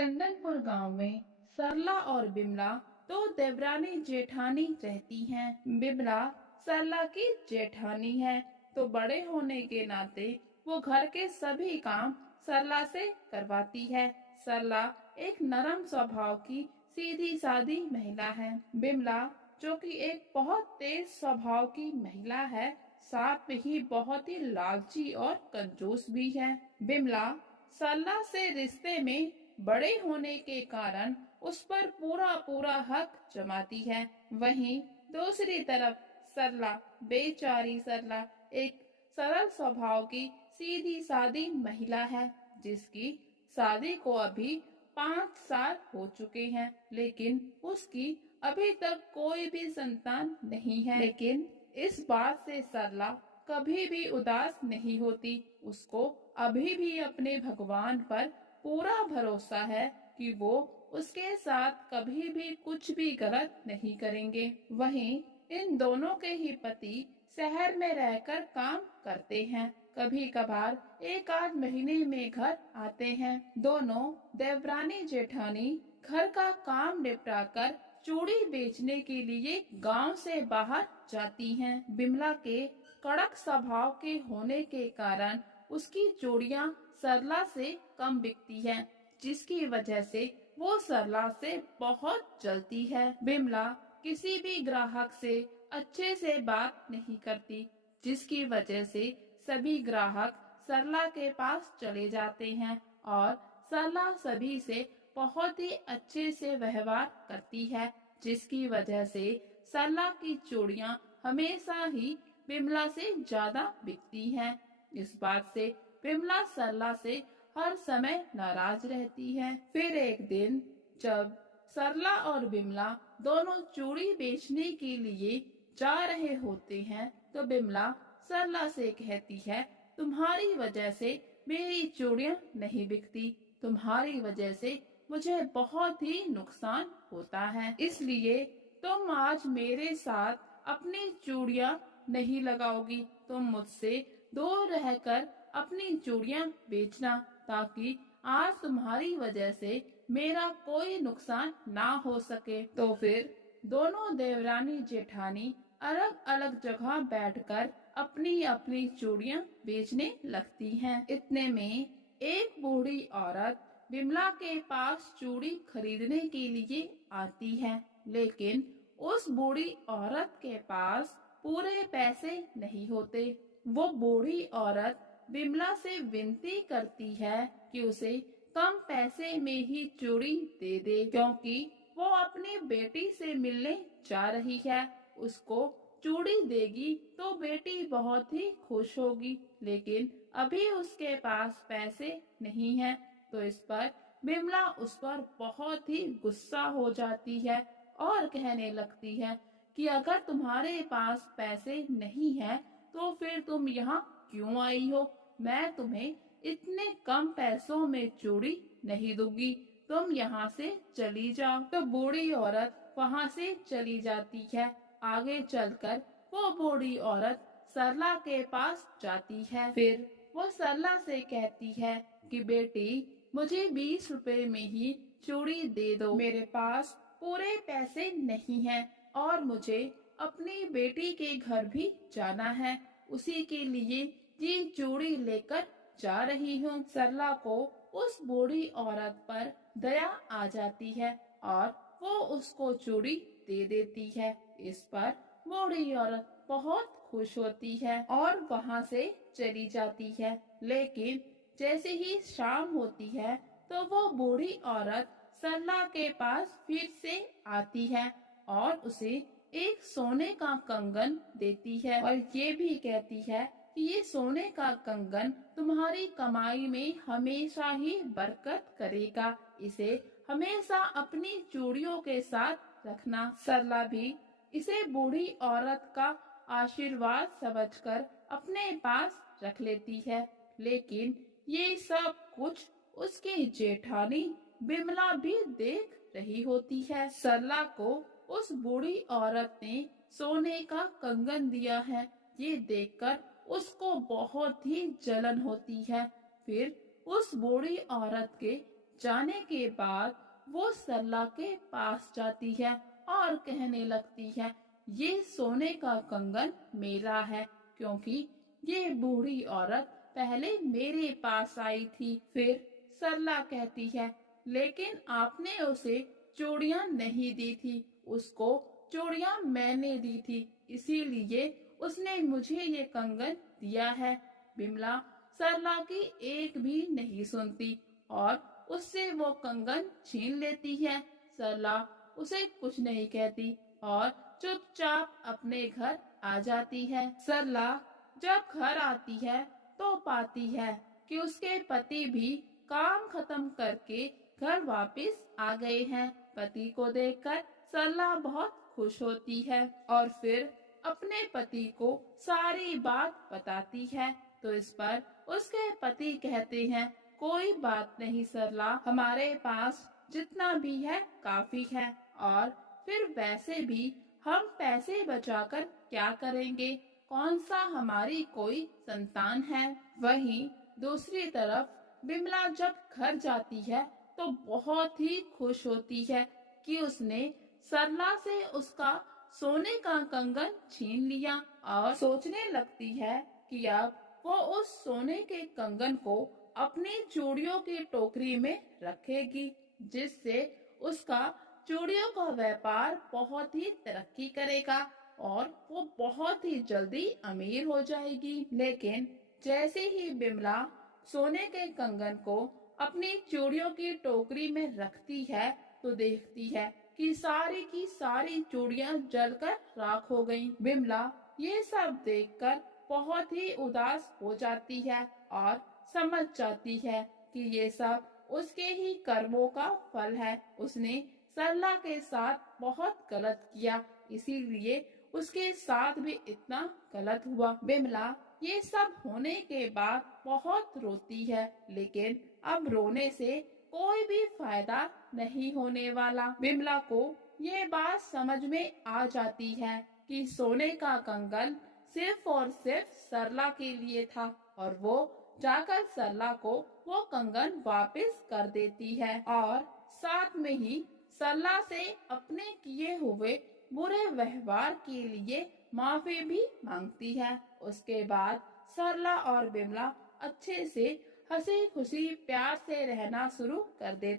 चंदनपुर गांव में सरला और बिमला दो देवरानी जेठानी रहती हैं। बिमला सरला की जेठानी है, तो बड़े होने के नाते वो घर के सभी काम सरला से करवाती है। सरला एक नरम स्वभाव की सीधी सादी महिला है। बिमला, जो कि एक बहुत तेज स्वभाव की महिला है, साथ में ही बहुत ही लालची और कंजूस भी है। बिमला सरला से रिश्ते में बड़े होने के कारण उस पर पूरा पूरा हक जमाती है। वहीं दूसरी तरफ सरला, बेचारी सरला एक सरल स्वभाव की सीधी सादी महिला है, जिसकी शादी को अभी 5 साल हो चुके हैं, लेकिन उसकी अभी तक कोई भी संतान नहीं है। लेकिन इस बात से सरला कभी भी उदास नहीं होती। उसको अभी भी अपने भगवान पर पूरा भरोसा है कि वो उसके साथ कभी भी कुछ भी गलत नहीं करेंगे। वहीं इन दोनों के ही पति शहर में रहकर काम करते हैं। कभी कभार एक आध महीने में घर आते हैं। दोनों देवरानी जेठानी घर का काम निपटाकर चूड़ी बेचने के लिए गांव से बाहर जाती हैं। बिमला के कड़क स्वभाव के होने के कारण उसकी चूड़ियां सरला से कम बिकती हैं, जिसकी वजह से वो सरला से बहुत जलती है। बिमला किसी भी ग्राहक से अच्छे से बात नहीं करती, जिसकी वजह से सभी ग्राहक सरला के पास चले जाते हैं और सरला सभी से बहुत ही अच्छे से व्यवहार करती है, जिसकी वजह से सरला की चूड़ियां हमेशा ही बिमला से ज्यादा बिकती हैं। इस बात से बिमला सरला से हर समय नाराज रहती है। फिर एक दिन जब सरला और बिमला दोनों चूड़ी बेचने के लिए जा रहे होते हैं, तो बिमला सरला से कहती है, तुम्हारी वजह से मेरी चूड़ियां नहीं बिकती, तुम्हारी वजह से मुझे बहुत ही नुकसान होता है, इसलिए तुम आज मेरे साथ अपनी चूड़ियां नहीं लगाओगी। तुम मुझसे दूर रहकर अपनी चूड़ियां बेचना, ताकि आज तुम्हारी वजह से मेरा कोई नुकसान ना हो सके। तो फिर दोनों देवरानी जेठानी अलग अलग जगह बैठकर अपनी अपनी चूड़ियां बेचने लगती हैं। इतने में एक बूढ़ी औरत बिमला के पास चूड़ी खरीदने के लिए आती है, लेकिन उस बूढ़ी औरत के पास पूरे पैसे नहीं होते। वो बूढ़ी औरत बिमला से विनती करती है कि उसे कम पैसे में ही चूड़ी दे दे, क्योंकि वो अपनी बेटी से मिलने जा रही है। उसको चूड़ी देगी तो बेटी बहुत ही खुश होगी, लेकिन अभी उसके पास पैसे नहीं है। तो इस पर बिमला उस पर बहुत ही गुस्सा हो जाती है और कहने लगती है कि अगर तुम्हारे पास पैसे नहीं है तो फिर तुम यहाँ क्यों आई हो? मैं तुम्हें इतने कम पैसों में चूड़ी नहीं दूंगी, तुम यहाँ से चली जाओ। तो बूढ़ी औरत वहाँ से चली जाती है। आगे चलकर वो बूढ़ी औरत सरला के पास जाती है। फिर वो सरला से कहती है कि बेटी, मुझे 20 रुपए में ही चूड़ी दे दो, मेरे पास पूरे पैसे नहीं हैं और मुझे अपनी बेटी के घर भी जाना है, उसी के लिए ये चूड़ी लेकर जा रही हूँ। सरला को उस बूढ़ी औरत पर दया आ जाती है और वो उसको चूड़ी दे देती है। इस पर बूढ़ी औरत बहुत खुश होती है और वहाँ से चली जाती है। लेकिन जैसे ही शाम होती है तो वो बूढ़ी औरत सरला के पास फिर से आती है और उसे एक सोने का कंगन देती है और ये भी कहती है कि ये सोने का कंगन तुम्हारी कमाई में हमेशा ही बरकत करेगा, इसे हमेशा अपनी चूड़ियों के साथ रखना। सरला भी इसे बूढ़ी औरत का आशीर्वाद समझकर अपने पास रख लेती है। लेकिन ये सब कुछ उसकी जेठानी बिमला भी देख रही होती है। सरला को उस बूढ़ी औरत ने सोने का कंगन दिया है, ये देखकर उसको बहुत ही जलन होती है। फिर उस बूढ़ी औरत के जाने के बाद वो सरला के पास जाती है और कहने लगती है, ये सोने का कंगन मेरा है, क्योंकि ये बूढ़ी औरत पहले मेरे पास आई थी। फिर सरला कहती है, लेकिन आपने उसे चूड़ियां नहीं दी थी, उसको चूड़ियां मैंने दी थी, इसीलिए उसने मुझे ये कंगन दिया है। बिमला सरला की एक भी नहीं सुनती और उससे वो कंगन छीन लेती है। सरला उसे कुछ नहीं कहती और चुपचाप अपने घर आ जाती है। सरला जब घर आती है तो पाती है कि उसके पति भी काम खत्म करके घर वापस आ गए हैं। पति को देखकर सरला बहुत खुश होती है और फिर अपने पति को सारी बात बताती है। तो इस पर उसके पति कहते हैं, कोई बात नहीं सरला, हमारे पास जितना भी है काफी है, और फिर वैसे भी हम पैसे बचाकर क्या करेंगे, कौन सा हमारी कोई संतान है। वहीं दूसरी तरफ बिमला जब घर जाती है तो बहुत ही खुश होती है कि उसने सरला से उसका सोने का कंगन छीन लिया और सोचने लगती है कि अब वो उस सोने के कंगन को अपनी चूड़ियों की टोकरी में रखेगी, जिससे उसका चूड़ियों का व्यापार बहुत ही तरक्की करेगा और वो बहुत ही जल्दी अमीर हो जाएगी। लेकिन जैसे ही बिमला सोने के कंगन को अपनी चूड़ियों की टोकरी में रखती है तो देखती है कि सारी की सारी चूड़ियां जलकर राख हो गईं। बिमला ये सब देखकर बहुत ही उदास हो जाती है और समझ जाती है कि ये सब उसके ही कर्मों का फल है। उसने सरला के साथ बहुत गलत किया, इसीलिए उसके साथ भी इतना गलत हुआ। बिमला ये सब होने के बाद बहुत रोती है, लेकिन अब रोने से कोई भी फायदा नहीं होने वाला। बिमला को ये बात समझ में आ जाती है कि सोने का कंगन सिर्फ और सिर्फ सरला के लिए था और वो जाकर सरला को वो कंगन वापस कर देती है और साथ में ही सरला से अपने किए हुए बुरे व्यवहार के लिए माफी भी मांगती है। उसके बाद सरला और बिमला अच्छे से हंसी खुशी प्यार से रहना शुरू कर देते